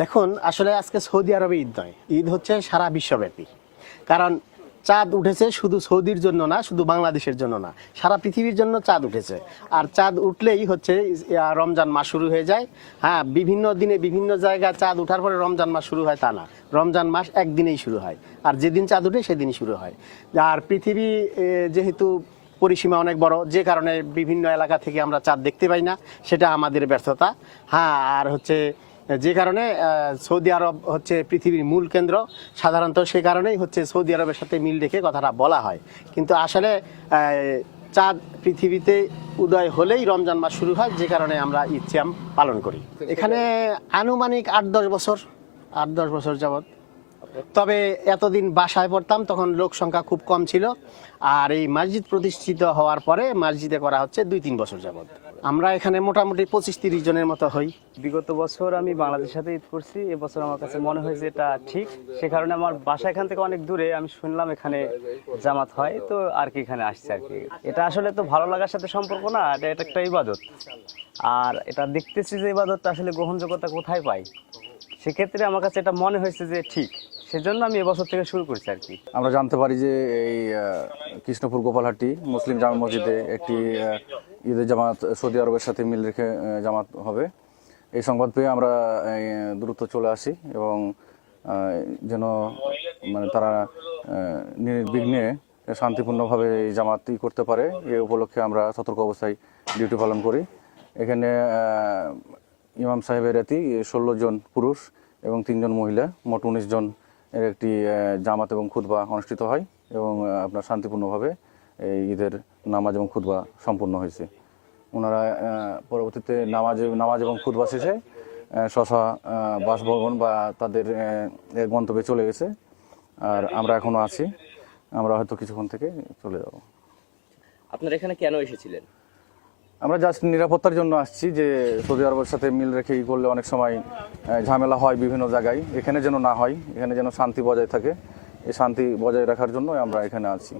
দেখুন, আসলে আজকে সৌদি আরবে ঈদ নয়, ঈদ হচ্ছে সারা বিশ্বব্যাপী। কারণ চাঁদ উঠেছে শুধু সৌদির জন্য না, শুধু বাংলাদেশের জন্য না, সারা পৃথিবীর জন্য চাঁদ উঠেছে। আর চাঁদ উঠলেই হচ্ছে রমজান মাস শুরু হয়ে যায়। হ্যাঁ, বিভিন্ন দিনে বিভিন্ন জায়গায় চাঁদ উঠার পরে রমজান মাস শুরু হয় তা না, রমজান মাস একদিনেই শুরু হয়, আর যেদিন চাঁদ উঠে সেদিনই শুরু হয়। আর পৃথিবী যেহেতু পরিসীমা অনেক বড়, যে কারণে বিভিন্ন এলাকা থেকে আমরা চাঁদ দেখতে পাই না, সেটা আমাদের ব্যর্থতা। হ্যাঁ, আর হচ্ছে যে কারণে সৌদি আরব হচ্ছে পৃথিবীর মূল কেন্দ্র, সাধারণত সে কারণেই হচ্ছে সৌদি আরবের সাথে মিল রেখে কথাটা বলা হয়। কিন্তু আসলে চাঁদ পৃথিবীতে উদয় হলেই রমজান মাস শুরু হয়, যে কারণে আমরা ঈদ সিয়াম পালন করি। এখানে আনুমানিক 8-10 বছর যাবত। তবে এতদিন বাসায় পড়তাম, তখন লোক সংখ্যা খুব কম ছিল। আর এই মসজিদ প্রতিষ্ঠিত হওয়ার পরে মসজিদে করা হচ্ছে 2-3 বছর যাবত। আমরা এখানে মোটামুটি 25-30 জনের মতো হই। বিগত বছর আমি বাংলাদেশের সাথে ঈদ করছি, এবছর আমার কাছে মনে হয়েছে এটা ঠিক। সে কারণে আমার বাসা এখান থেকে অনেক দূরে, আমি শুনলাম এখানে জামাত হয়, তো আর কি এখানে আসছে আর কি। এটা আসলে তো ভালো লাগার সাথে সম্পর্ক না, এটা একটা ইবাদত। আর এটা দেখতেছি যে ইবাদতটা আসলে গ্রহণযোগ্যতা কোথায় পাই, সেক্ষেত্রে আমার কাছে এটা মনে হয়েছে যে ঠিক, সেজন্য আমি এবছর থেকে শুরু করছি আর কি। আমরা জানতে পারি যে এই কৃষ্ণপুর গোপালহাটি মুসলিম জামে মসজিদে একটি ঈদের জামাত সৌদি আরবের সাথে মিল রেখে জামাত হবে। এই সংবাদ পেয়ে আমরা দ্রুত চলে আসি এবং যেন মানে তারা নির্বিঘ্নে শান্তিপূর্ণভাবে এই জামাতটি করতে পারে, এই উপলক্ষে আমরা সতর্ক অবস্থায় ডিউটি পালন করি। এখানে ইমাম সাহেবের রাতি 16 জন পুরুষ এবং 3 জন মহিলা, মোট 19 জন এর একটি জামাত এবং খুতবা অনুষ্ঠিত হয় এবং আপনার শান্তিপূর্ণভাবে এই ঈদের নামাজ এবং খুতবা সম্পূর্ণ হয়েছে। ওনারা পরবর্তীতে নামাজ এবং খুতবা শেষে স্ব-স্ব বাসভবন বা তাদের গন্তব্যে চলে গেছে। আর আমরা এখনো আছি, আমরা হয়তো কিছুক্ষণ থেকে চলে যাব। আপনারা এখানে কেন এসেছিলেন? আমরা জাস্ট নিরাপত্তার জন্য আসছি, যে সৌদি আরবের সাথে মিল রেখে ই করলে অনেক সময় ঝামেলা হয় বিভিন্ন জায়গায়, এখানে যেন না হয়, এখানে যেন শান্তি বজায় থাকে। এই শান্তি বজায় রাখার জন্য আমরা এখানে আছি।